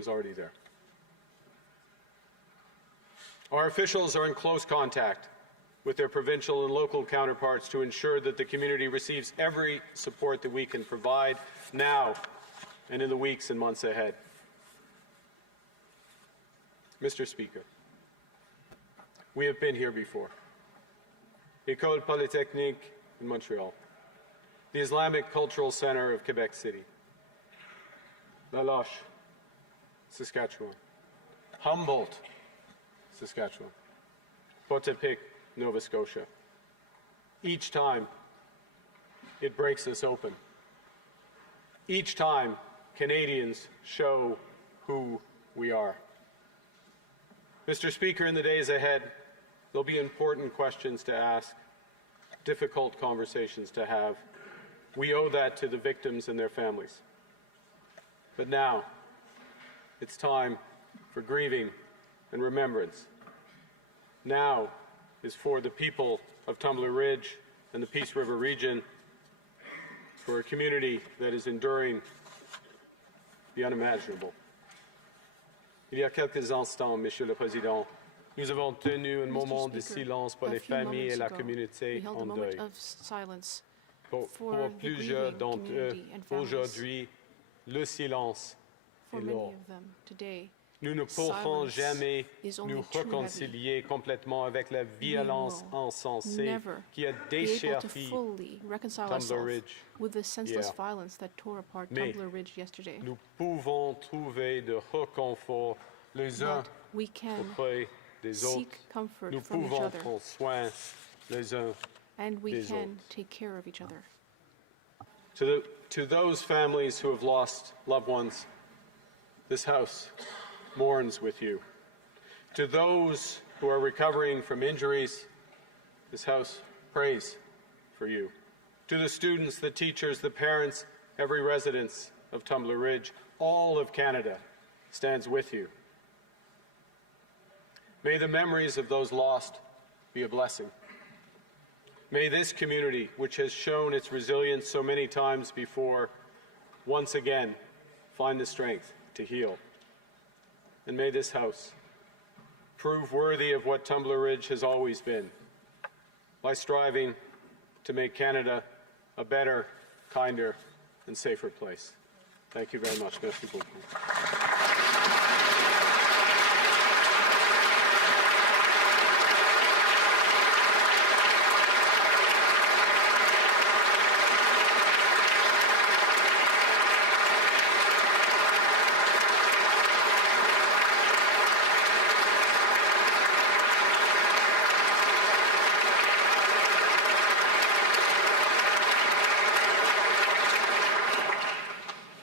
is already there. Our officials are in close contact with their provincial and local counterparts to ensure that the community receives every support that we can provide now and in the weeks and months ahead. Mr. Speaker, we have been here before. École Polytechnique in Montreal, the Islamic Cultural Center of Quebec City, La Loche, Saskatchewan, Humboldt, Saskatchewan, Potepic, Nova Scotia. Each time, it breaks us open. Each time, Canadians show who we are. Mr. Speaker, in the days ahead, there'll be important questions to ask, difficult conversations to have. We owe that to the victims and their families. But now, it's time for grieving and remembrance. Now is for the people of Tumbler Ridge and the Peace River region, for a community that is enduring the unimaginable. Il y a quelques instants, Monsieur le Président, nous avons tenu un moment de silence pour les familles et la communauté en deuil. Pour plusieurs d'entre eux, aujourd'hui, le silence est lourd. Nous ne pourrons jamais nous réconcilier complètement avec la violence insensée qui a déchiré Tumbler Ridge hier. Mais nous pouvons trouver de réconfort les uns auprès des autres. Nous pouvons prendre soin les uns des autres. To those families who have lost loved ones, this House mourns with you. To those who are recovering from injuries, this House prays for you. To the students, the teachers, the parents, every resident of Tumbler Ridge, all of Canada stands with you. May the memories of those lost be a blessing. May this community, which has shown its resilience so many times before, once again find the strength to heal. And may this House prove worthy of what Tumbler Ridge has always been, by striving to make Canada a better, kinder, and safer place. Thank you very much. Merci beaucoup.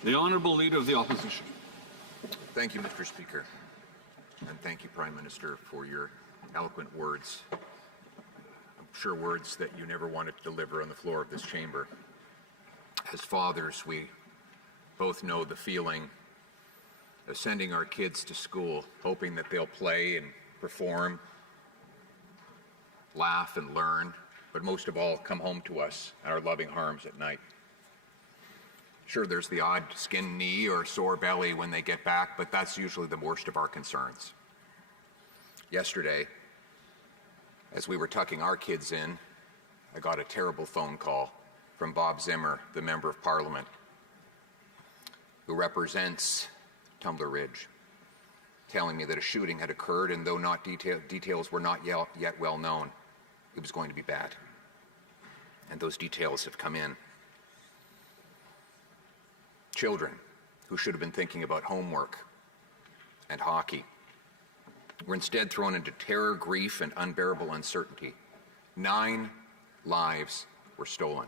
The Honourable Leader of the Opposition. Thank you, Mr. Speaker, and thank you, Prime Minister, for your eloquent words. I'm sure words that you never wanted to deliver on the floor of this chamber. As fathers, we both know the feeling of sending our kids to school, hoping that they'll play and perform, laugh and learn, but most of all, come home to us in our loving arms at night. Sure, there's the odd skinned knee or sore belly when they get back, but that's usually the worst of our concerns. Yesterday, as we were tucking our kids in, I got a terrible phone call from Bob Zimmer, the Member of Parliament, who represents Tumbler Ridge, telling me that a shooting had occurred, and though details were not yet well known, it was going to be bad. And those details have come in. Children who should have been thinking about homework and hockey were instead thrown into terror, grief, and unbearable uncertainty. 9 lives were stolen,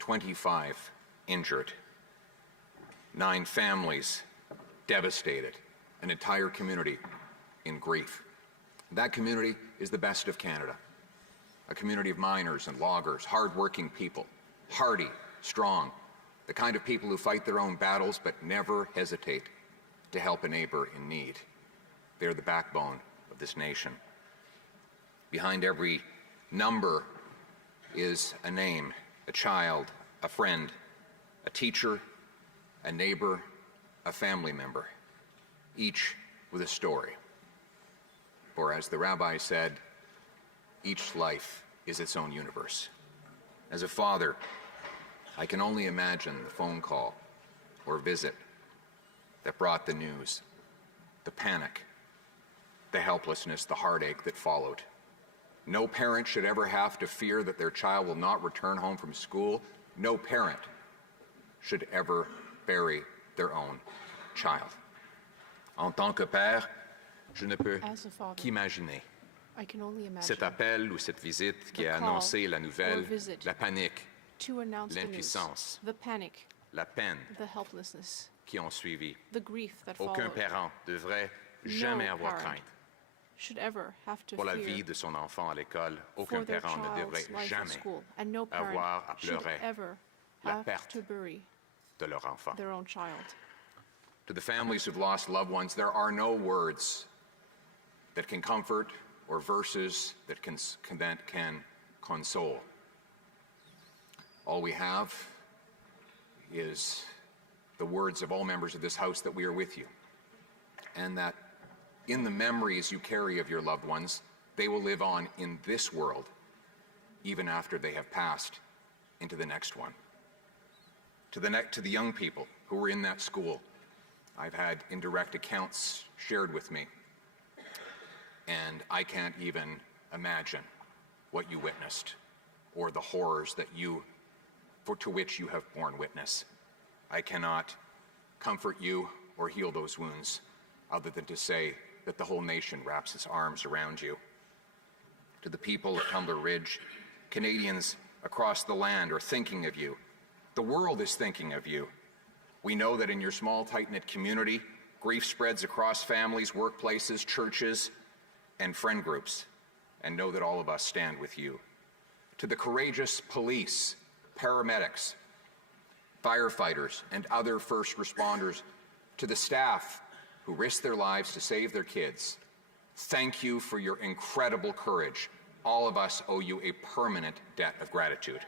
25 injured, 9 families devastated, an entire community in grief. That community is the best of Canada, a community of miners and loggers, hard-working people, hardy, strong, the kind of people who fight their own battles but never hesitate to help a neighbor in need. They're the backbone of this nation. Behind every number is a name, a child, a friend, a teacher, a neighbor, a family member. each with a story. For as the rabbi said, each life is its own universe. As a father, I can only imagine the phone call or visit that brought the news, the panic, the helplessness, the heartache that followed. No parent should ever have to fear that their child will not return home from school. No parent should ever bury their own child. En tant que père, je ne peux qu'imaginer cet appel ou cette visite qui a annoncé la nouvelle, la panique, l'impuissance, la peine qui ont suivi. Aucun parent devrait jamais avoir crainte pour la vie de son enfant à l'école. Aucun parent ne devrait jamais avoir à pleurer la perte de leur enfant. To the families who've lost loved ones, there are no words that can comfort or verses that can console. All we have is the words of all members of this House that we are with you, and that in the memories you carry of your loved ones, they will live on in this world, even after they have passed into the next one. To the young people who were in that school, I've had indirect accounts shared with me, and I can't even imagine what you witnessed or the horrors that to which you have borne witness. I cannot comfort you or heal those wounds other than to say that the whole nation wraps its arms around you. To the people of Tumbler Ridge, Canadians across the land are thinking of you. The world is thinking of you. We know that in your small, tight-knit community, grief spreads across families, workplaces, churches, and friend groups, and know that all of us stand with you. To the courageous police, paramedics, firefighters, and other first responders, to the staff who risk their lives to save their kids, thank you for your incredible courage. All of us owe you a permanent debt of gratitude.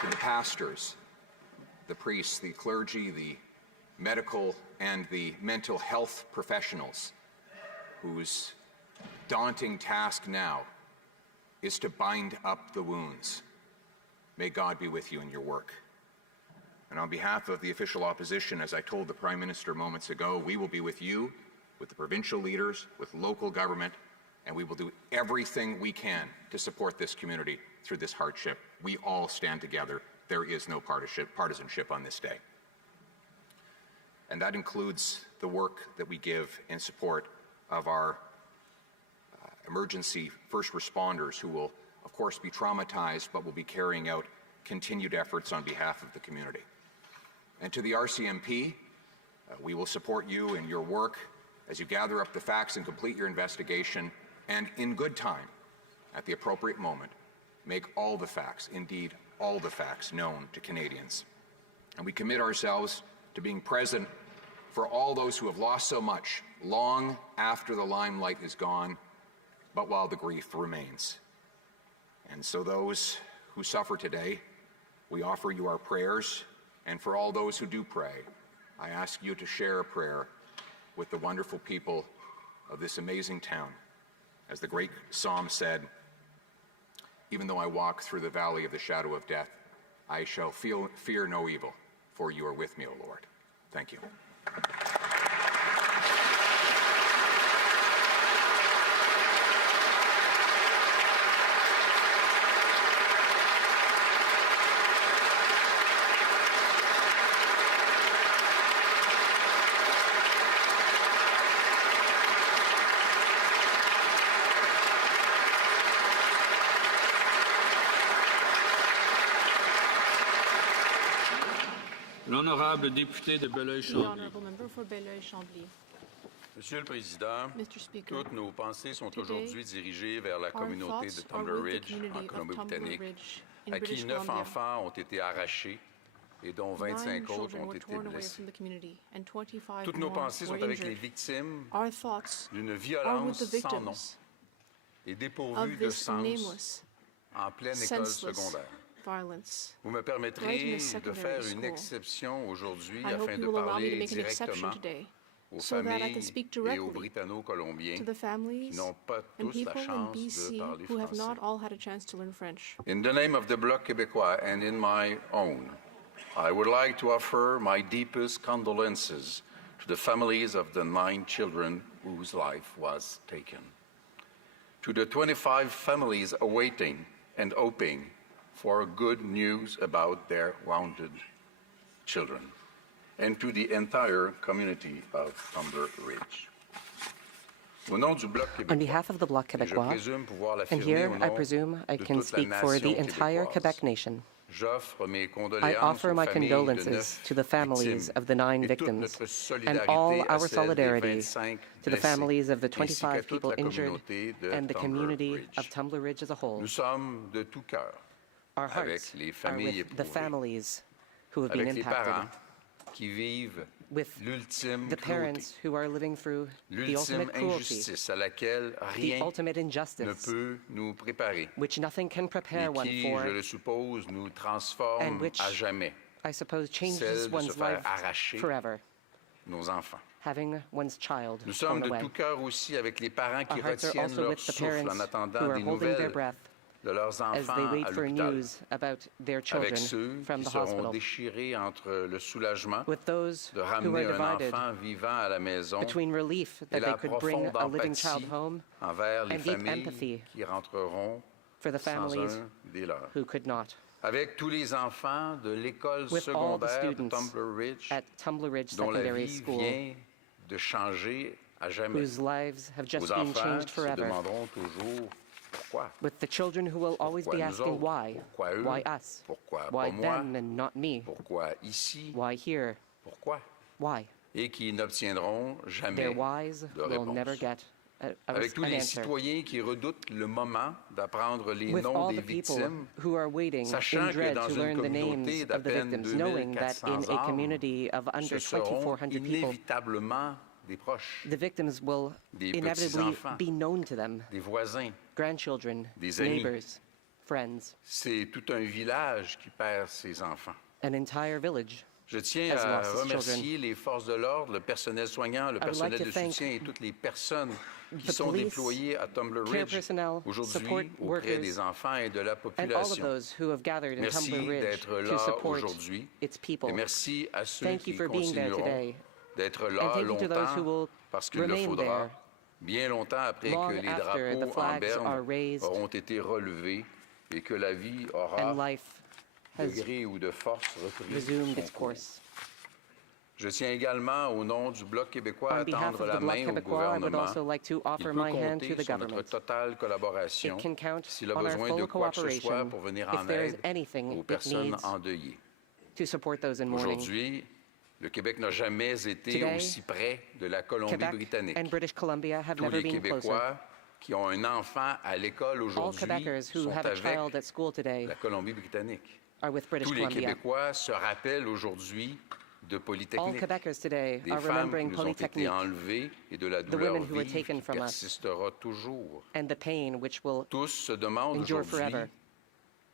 To the pastors, the priests, the clergy, the medical and the mental health professionals whose daunting task now is to bind up the wounds. May God be with you in your work. And on behalf of the official opposition, as I told the Prime Minister moments ago, we will be with you, with the provincial leaders, with local government, and we will do everything we can to support this community through this hardship. We all stand together. There is no partisanship on this day. And that includes the work that we give in support of our emergency first responders who will, of course, be traumatized, but will be carrying out continued efforts on behalf of the community. And to the RCMP, we will support you in your work as you gather up the facts and complete your investigation, and in good time, at the appropriate moment, make all the facts, indeed all the facts, known to Canadians. And we commit ourselves to being present for all those who have lost so much, long after the limelight is gone, but while the grief remains. And so those who suffer today, we offer you our prayers, and for all those who do pray, I ask you to share a prayer with the wonderful people of this amazing town. As the great psalm said, even though I walk through the valley of the shadow of death, I shall fear no evil, for you are with me, O Lord. Thank you. L'honorable député de Belleuil-Chambly. Monsieur le Président, toutes nos pensées sont aujourd'hui dirigées vers la communauté de Tumbler Ridge en Colombie-Britannique, à qui 9 enfants ont été arrachés et dont 25 autres ont été blessés. Toutes nos pensées sont avec les victimes d'une violence sans nom et dépourvue de sens en pleine école senseless secondaire. violence. Vous me right in permettrez a de secondary faire une school. exception aujourd'hui I hope afin you de will allow me to parler make an exception directement today aux so that I familles can speak et aux directly Britanno-Colombiens to the qui families n'ont pas and tous la people in chance de BC parler who have français. not all had a chance to learn French. In the name of the Bloc Québécois and in my own, I would like to offer my deepest condolences to the families of the 9 children whose life was taken, to the 25 families awaiting and hoping for good news about their wounded children, and to the entire community of Tumbler Ridge. Au nom du Bloc Québécois, On behalf of the Bloc et je Québécois, présume pouvoir and l'affirmer here au I nom presume I de can toute la speak for the nation entire québécoise, Quebec nation. j'offre mes I condoléances offer aux my familles de condolences 9 to the families victimes of the 9 et toute victims notre and solidarité all à our celle des solidarity 25 to the blessés, families of the ainsi qu'à 25 toute people la injured communauté de and the Tumbler community Ridge. of Tumbler Ridge as a whole. Nous sommes de tout cœur Our avec hearts les are familles with the éprouvées, families who have been avec les impacted, parents qui vivent with l'ultime the cruauté, parents who are living through the l'ultime ultimate cruelty, injustice à laquelle the rien ultimate ne injustice, peut nous préparer which nothing can et prepare one qui, for, je le suppose, nous transforme and which à jamais, I suppose changes celle de se one's faire life arracher forever, nos enfants. having one's child Nous sommes torn de away. tout cœur aussi avec les parents qui Our hearts are retiennent also leur with the souffle parents en who attendant are des holding their nouvelles breath de leurs as they enfants wait à for l'hôpital, news about their avec children ceux from qui the seront hospital, déchirés entre le soulagement with those de who ramener are un divided enfant vivant à la maison between relief et that they la could bring profonde a living child empathie home envers les and deep familles empathy qui rentreront for the sans families un des leurs. who could not. Avec tous les enfants de l'école With all the secondaire de students Tumbler Ridge, at Tumbler Ridge dont la Secondary vie School, vient de changer à jamais. whose lives have just Vos been enfants changed se forever, demanderont toujours pourquoi. with the children who will always Pourquoi be nous asking autres? why, Pourquoi eux? why us, Pourquoi why pas moi? them and not me, Pourquoi ici? why here, Pourquoi? why. Et qui n'obtiendront jamais Their whys de will réponse. never get Avec tous an les answer. citoyens qui redoutent le moment d'apprendre les With noms all des the people victimes, who are waiting sachant in que dread dans to une learn the communauté names d'à of the peine victims, knowing that in 2400 a community of under ce seront 2,400 people, inévitablement des proches, the victims will des inevitably petits-enfants, be known to them, des voisins. grandchildren, des amis. neighbors, friends, C'est tout un village qui perd ses enfants. an entire village. Je tiens Has à lost its remercier les forces de l'ordre, le personnel soignant, le would personnel like to de thank soutien et toutes les personnes qui the sont police, déployées à Tumbler care Ridge personnel, support aujourd'hui auprès workers, des enfants et de la And all of population. those who have gathered in Merci Tumbler Ridge d'être to là support aujourd'hui its people. et merci à ceux Thank qui you for being there continueront today. d'être And là thank you to those who longtemps will parce qu'il le remain faudra, there bien longtemps après long que les after the drapeaux en flags are berne raised auront été relevés et que la vie aura, and life de has gré ou de force, repris resumed son its cours. course. Je tiens également, au nom du Bloc québécois, à On behalf tendre of la the Bloc main au Québécois, I would gouvernement. also like to Il offer peut my hand to compter the sur notre government. totale collaboration It can count s'il a on our besoin de full quoi que ce soit cooperation pour venir if en there is aide anything aux it personnes needs endeuillées. to support those in mourning. Aujourd'hui, le Québec n'a jamais été Today, aussi près de la Colombie-Britannique. Quebec and British Columbia have Tous never les been closer. Québécois qui ont un enfant à l'école All aujourd'hui Quebecers who sont have a avec child at school today la Colombie-Britannique. are with British Tous les Columbia. Québécois se rappellent aujourd'hui de All Polytechnique, Quebecers today des are femmes qui remembering nous ont été Polytechnique enlevées et de la the douleur women who were vive taken qui from us, persistera toujours. and the pain which will Tous se demandent endure aujourd'hui forever.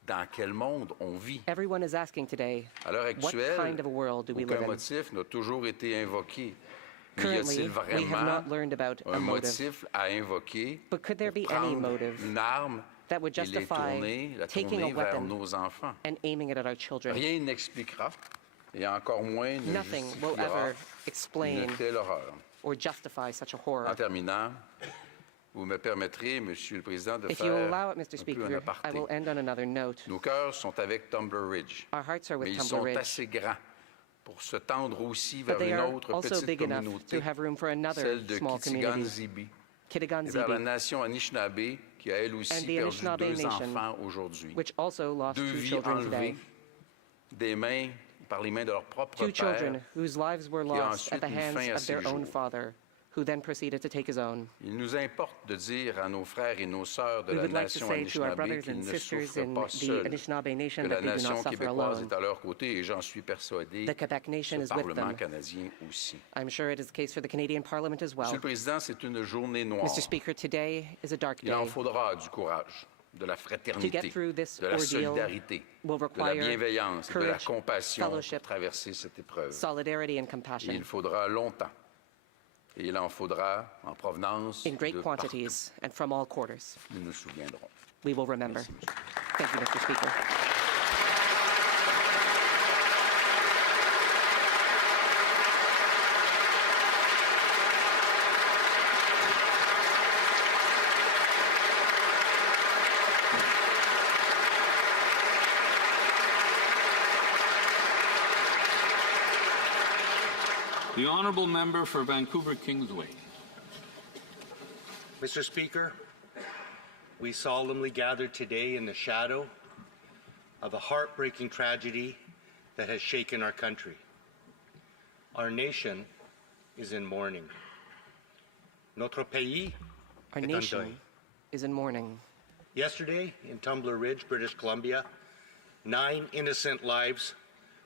dans quel monde on vit. Everyone is asking today, À l'heure what actuelle, kind of a world do we live aucun in? motif n'a toujours été invoqué. Mais y Currently, a-t-il we have vraiment not learned about a un motive motif à invoquer But could there pour be any prendre motive une arme that would et la justify taking a tourner vers weapon nos enfants? and aiming it at our children? Rien n'expliquera et encore moins ne Nothing will justifiera ever explain une telle horreur. or justify such a horror. En terminant, vous me permettrez, Monsieur le Président, de If you faire allow it, Mr. un peu un Speaker, I aparté. will end on another note. Nos cœurs sont avec Tumbler Ridge, Our hearts are mais with ils Tumbler sont Ridge, assez grands pour se tendre aussi but vers they une are autre also petite big enough communauté, to have room for another celle de small community, Kitigan-Zibi, et Kitigan vers la Zibi, nation Anishinaabe, qui a elle aussi and the perdu Anishinaabe 2 Nation, enfants aujourd'hui. which also lost 2 two vies children today. enlevées par les mains de leur propre Two père, children whose lives were qui a lost at ensuite the mis fin hands à of their ses own jours. father, who then proceeded to take his own. Il nous importe de dire à nos frères et nos sœurs de We la would like to nation say to our Anishinaabe brothers qu'ils and ne sisters souffrent in pas the seuls, Anishinaabe Nation que that la they do nation not suffer québécoise alone. est à leur côté et j'en suis persuadé, The Quebec Nation ce is with Parlement them. canadien aussi. I'm sure it is the case for the Canadian Parliament as well. Monsieur le Président, c'est une journée noire. Mr. Speaker, today is a dark Il en day. faudra du courage. de la To fraternité, get through this de la ordeal solidarité, will de la require bienveillance, et de la courage, compassion pour fellowship, traverser cette épreuve. solidarity and Et compassion il faudra longtemps. Et il en faudra en provenance in great de partout. quantities and from all quarters. Nous nous souviendrons. We will remember. Merci, monsieur. Thank you, Mr. Speaker. The honourable member for Vancouver Kingsway. Mr. Speaker, we solemnly gather today in the shadow of a heartbreaking tragedy that has shaken our country. Our nation is in mourning. Notre pays Our est en deuil. nation is in mourning. Yesterday, in Tumbler Ridge, British Columbia, 9 innocent lives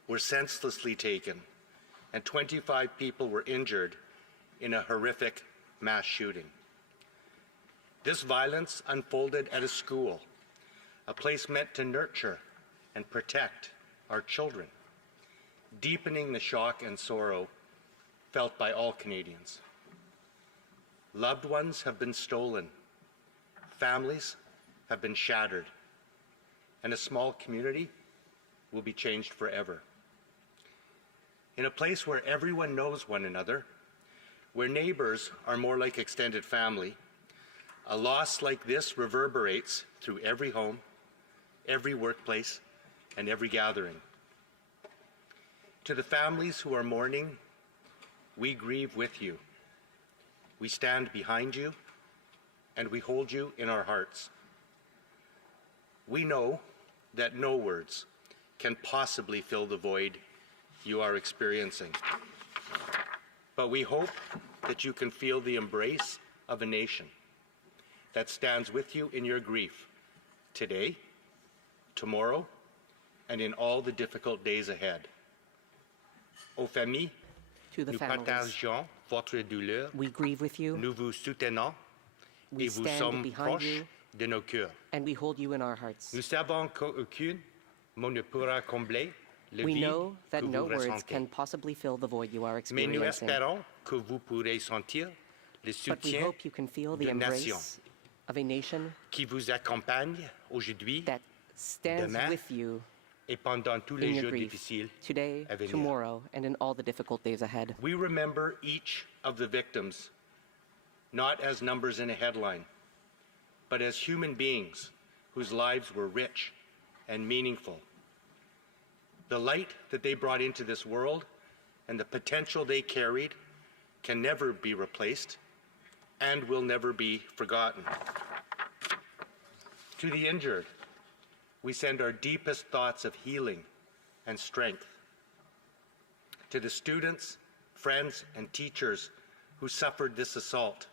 were senselessly taken, and 25 people were injured in a horrific mass shooting. This violence unfolded at a school, a place meant to nurture and protect our children, deepening the shock and sorrow felt by all Canadians. Loved ones have been stolen, families have been shattered, and a small community will be changed forever. In a place where everyone knows one another, where neighbors are more like extended family, a loss like this reverberates through every home, every workplace, and every gathering. To the families who are mourning, we grieve with you. We stand behind you, and we hold you in our hearts. We know that no words can possibly fill the void you are experiencing. But we hope that you can feel the embrace of a nation that stands with you in your grief today, tomorrow, and in all the difficult days ahead. Aux familles, To the nous families, partageons votre douleur, we grieve with you, nous vous soutenons we et vous stand sommes behind proches you, de nos cœurs. and we hold you in our hearts. Nous savons qu'aucun mot ne pourra combler le We vide know that que no vous words ressentez. can possibly fill the void you are Mais nous experiencing. espérons que vous pourrez sentir le But we soutien hope you can feel the de nation embrace of a nation qui vous accompagne aujourd'hui that stands demain with you et pendant tous in les your jours grief difficiles today, à venir. tomorrow, and in all the difficult days ahead. We remember each of the victims, not as numbers in a headline, but as human beings whose lives were rich and meaningful. The light that they brought into this world and the potential they carried can never be replaced and will never be forgotten. To the injured, we send our deepest thoughts of healing and strength. To the students, friends, and teachers who suffered this assault,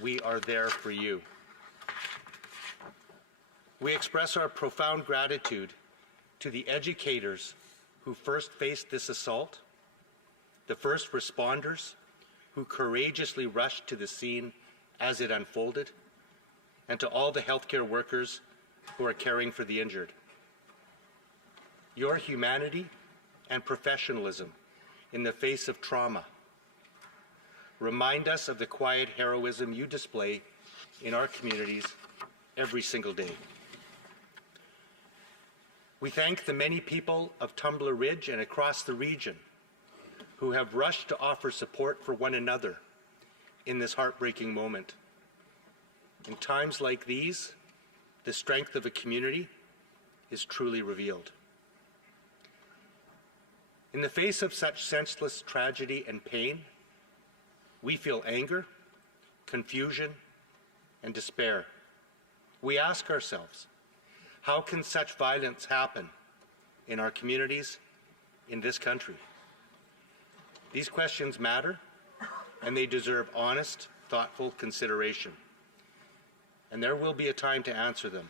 we are there for you. We express our profound gratitude to the educators who first faced this assault, the first responders who courageously rushed to the scene as it unfolded, and to all the healthcare workers who are caring for the injured. Your humanity and professionalism in the face of trauma remind us of the quiet heroism you display in our communities every single day. We thank the many people of Tumbler Ridge and across the region who have rushed to offer support for one another in this heartbreaking moment. In times like these, the strength of a community is truly revealed. In the face of such senseless tragedy and pain, we feel anger, confusion, and despair. We ask ourselves, how can such violence happen in our communities, in this country? These questions matter, and they deserve honest, thoughtful consideration. And there will be a time to answer them,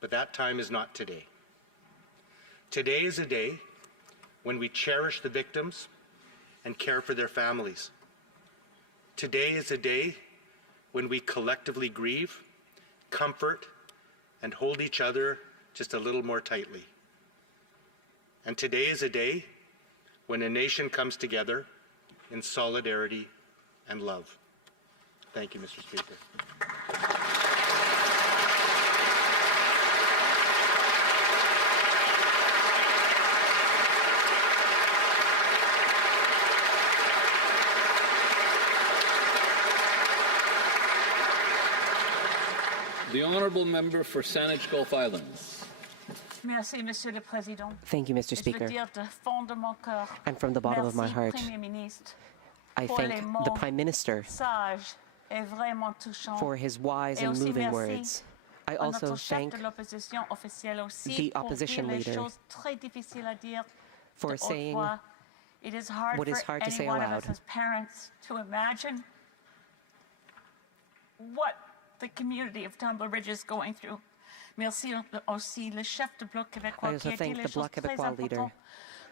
but that time is not today. Today is a day when we cherish the victims and care for their families. Today is a day when we collectively grieve, comfort, and hold each other just a little more tightly. And today is a day when a nation comes together in solidarity and love. Thank you, Mr. Speaker. The honourable member for Saanich Gulf Islands. Merci, Monsieur le Président. Thank you, Mr. Je veux Speaker. dire de fond de mon cœur, And from the bottom of my merci, heart, Premier Ministre, I pour thank les the mots Prime Minister sages et vraiment touchants. for his wise Et and aussi moving merci words. I à also notre chef thank de l'opposition officielle aussi the pour opposition dire les leader choses très difficiles à dire for de haute saying voix. It is hard what for is hard to any say one of aloud. us as parents to imagine what the community of Tumbler Ridge is going through. Merci aussi le chef du Bloc I Québécois also qui a dit thank les the choses Bloc très Québécois leader importantes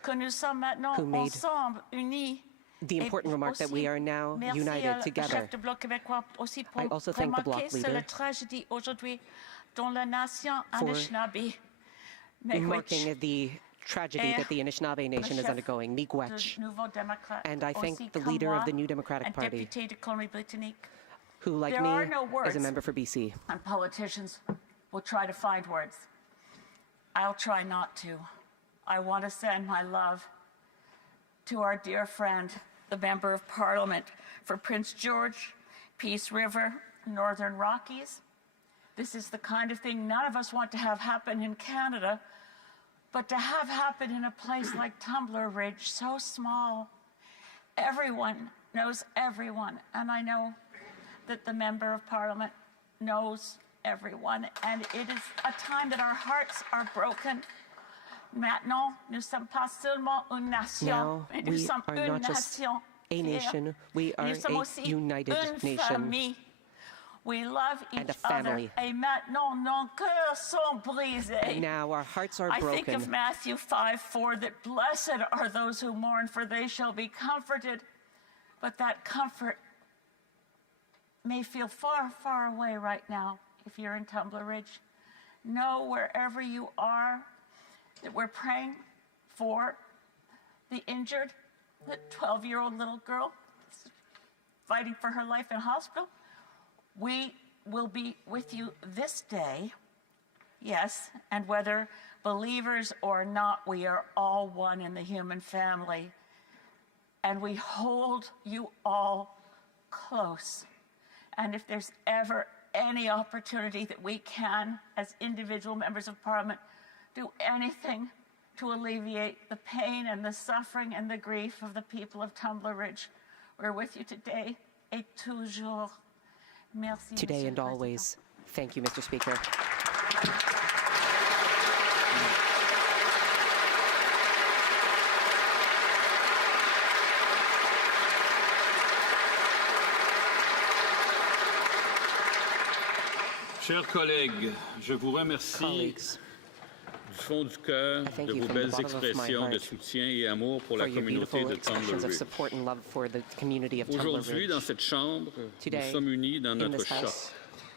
que nous sommes maintenant who made ensemble, unis. the important remark that we are now Merci united au together. chef du Bloc Québécois aussi pour I also thank the Bloc remarquer c'est leader la tragédie aujourd'hui dont la nation for Anishinaabe, marking the tragedy that the Anishinaabe Nation is chef undergoing, Miigwech. du Nouveau Démocrate, And I thank aussi the comme leader moi, of the New Democratic un Party, député de Colombie-Britannique. who, like There me, are no is a words. member for BC. And politicians will try to find words. I'll try not to. I want to send my love to our dear friend, the Member of Parliament for Prince George, Peace River, Northern Rockies. This is the kind of thing none of us want to have happen in Canada, but to have happen in a place like Tumbler Ridge, so small. Everyone knows everyone, and I know that the Member of Parliament knows everyone, and it is a time that our hearts are broken. Maintenant, nous sommes pas seulement une nation, Now, mais nous we sommes are une not just nation a fière. nation, we are Nous sommes a aussi united une nation famille. We love and each a family. other. Et maintenant, nos cœurs sont brisés. Now our hearts are I think broken. of Matthew 5:4 that blessed are those who mourn, for they shall be comforted. But that comfort may feel far, far away right now if you're in Tumbler Ridge. Know wherever you are that we're praying for the injured, the 12-year-old little girl fighting for her life in hospital. We will be with you this day, yes, and whether believers or not, we are all one in the human family, and we hold you all close. And if there's ever any opportunity that we can, as individual members of Parliament, do anything to alleviate the pain and the suffering and the grief of the people of Tumbler Ridge, we're with you today et toujours. Merci, Today Monsieur and le Président. always. Thank you, Mr. Speaker. Chers collègues, je vous remercie Colleagues, du fond du cœur I thank de you vos from the belles bottom of my expressions de heart soutien et amour pour for la your communauté beautiful de Tumbler expressions of Ridge. support and love for the community of Tumbler Aujourd'hui, dans Ridge. cette chambre, Today, nous sommes unis dans in notre this choc, house,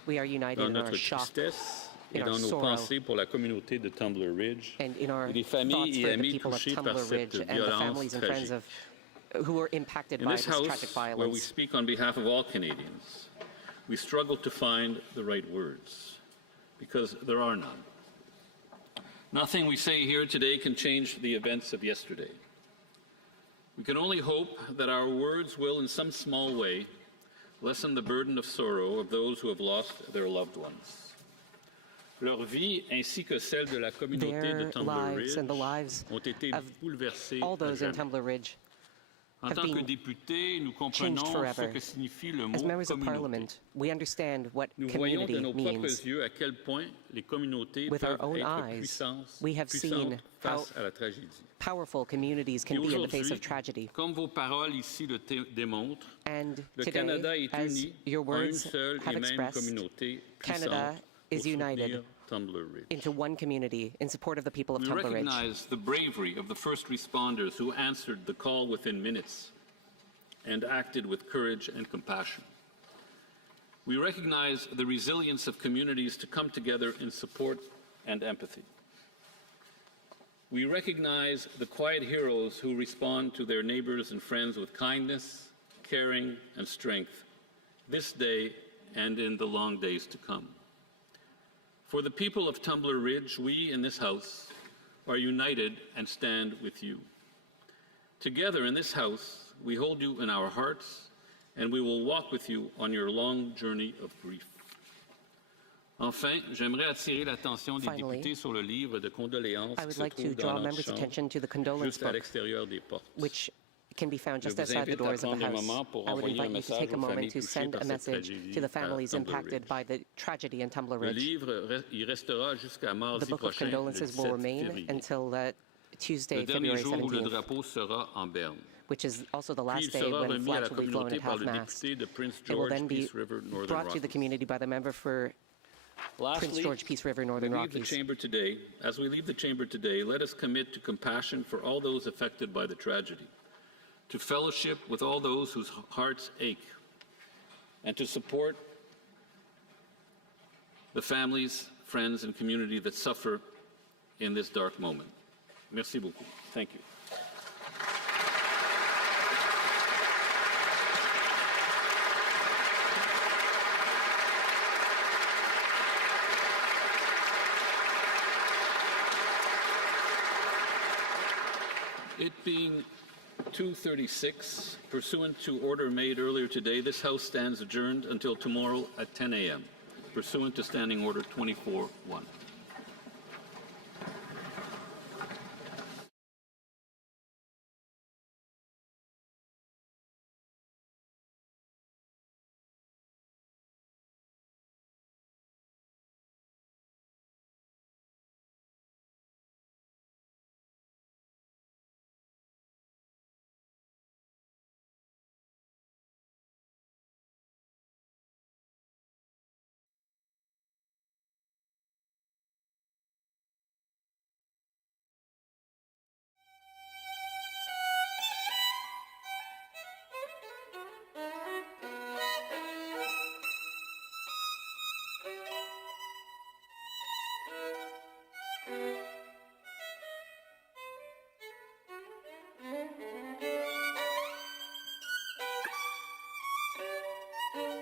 we are united dans in our notre shock tristesse et in our dans nos sorrow, pensées pour la communauté de Tumbler Ridge and in our et les thoughts familles for et the amis people of touchés par Tumbler cette Ridge and the violence families and friends tragique. of who were impacted In by this this tragic House, where we violence. speak on behalf of all Canadians, we struggle to find the right words, because there are none. Nothing we say here today can change the events of yesterday. We can only hope that our words will, in some small way, lessen the burden of sorrow of those who have lost their loved ones. Leur vie ainsi que celle de la communauté de Their Tumbler lives Ridge and the lives ont été of bouleversées all à those in jamais. Tumbler Ridge En have tant que been députés, nous changed comprenons ce forever. que signifie le As mot members of communauté. Parliament, we understand what Nous voyons de community nos means. propres yeux à quel point les communautés With peuvent our own être eyes, we have seen puissantes face à la tragédie. Powerful communities Et can be in the face aujourd'hui, of tragedy. comme vos paroles ici le démontrent, And le today, Canada est as uni your en une words seule have et même expressed, communauté Canada puissante is pour united soutenir Tumbler Ridge. into one community in support of the people of We Tumbler Ridge. recognize the bravery of the first responders who answered the call within minutes and acted with courage and compassion. We recognize the resilience of communities to come together in support and empathy. We recognize the quiet heroes who respond to their neighbors and friends with kindness, caring, and strength this day and in the long days to come. For the people of Tumbler Ridge, we in this House are united and stand with you. Together in this House, we hold you in our hearts, and we will walk with you on your long journey of grief. Enfin, j'aimerais attirer l'attention des députés sur le livre de condoléances I qui would se like to trouve draw dans notre members' attention to the chambre, condolence juste à book, l'extérieur des portes. which can be found just Je vous outside the invite à doors of the prendre un House. moment pour I would envoyer un invite you to message take a aux moment familles to touchées send par a cette message tragédie to the à families Tumbler impacted Ridge. by the tragedy in Tumbler Le Ridge. livre il restera jusqu'à The mardi book of prochain, le condolences will 17 remain février. until Tuesday, Le dernier February jour où le 17th, drapeau sera en berne. which is also the Puis last il day sera when remis à flags la will be flown communauté at par le half-mast. député de Prince It will George then be Peace River, Northern brought to the Rockies. community by the member for Prince Lastly, George Peace River, Northern we leave the Rockies. chamber today, as we leave the chamber today, let us commit to compassion for all those affected by the tragedy, to fellowship with all those whose hearts ache, and to support the families, friends, and community that suffer in this dark moment. Merci beaucoup. Thank you. It being 2:36, pursuant to order made earlier today, this House stands adjourned until tomorrow at 10 a.m., pursuant to Standing Order 24-1.